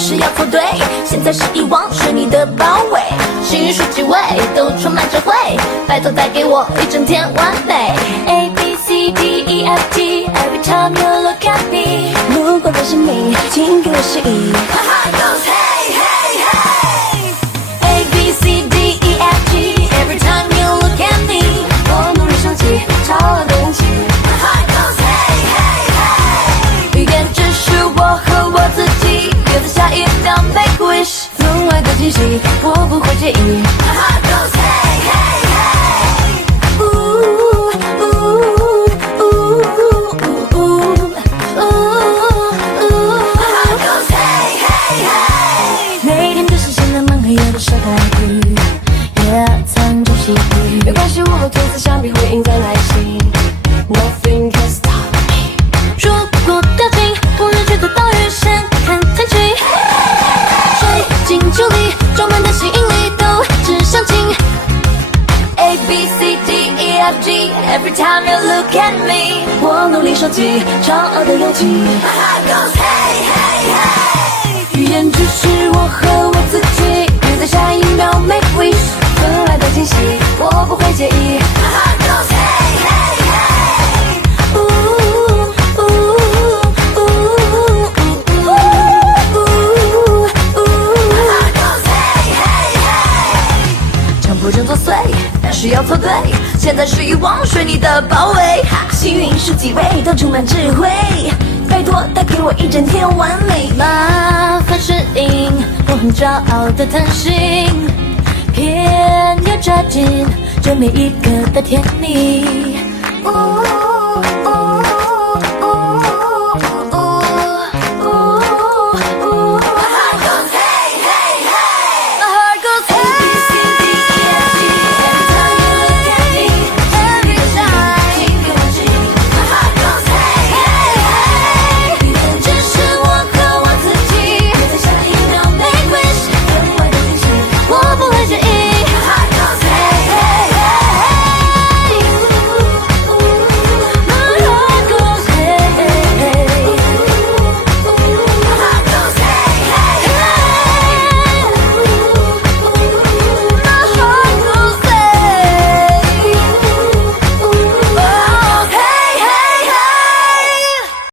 是要凑对，现在是遗忘，是你的包围，幸运数几位都充满智慧，拜托带给我一整天完美。A B C D E F G Every time you look at me， 如果都是你，请给我示意。My heart goes hey hey hey。A B C D E F G Every time you look at me， 我努力收集超额的运气。My heart goes hey hey hey。语言只是我和我自己，别在下一秒 make wish， 分外的惊喜，我不会介意。My heart goes hey hey hey。呜呜呜呜My heart goes hey hey hey。每天都是显得蛮黑夜的晒太雨，也藏着细雨。没关系，我和兔子相比，会赢在耐心。Nothing can stop me。如果掉进无人区的岛屿，先看天气。水晶球里装满的吸引力都指向近。A B C D E F G Every time you look at me， 我努力收集超额的勇气。My heart goes hey hey hey。语言只是我和我自己，别在下一秒 make wish， 分外的惊喜，我不会介意。My heart goes hey hey hey。呜呜呜My heart goes hey hey hey。强迫症作祟，但是要凑对，现在是遗忘，是你的包围，幸运数几位都充满智慧，拜托带给我一整天完美。麻烦适应我很骄傲的弹性，偏要抓紧这每一个的甜蜜。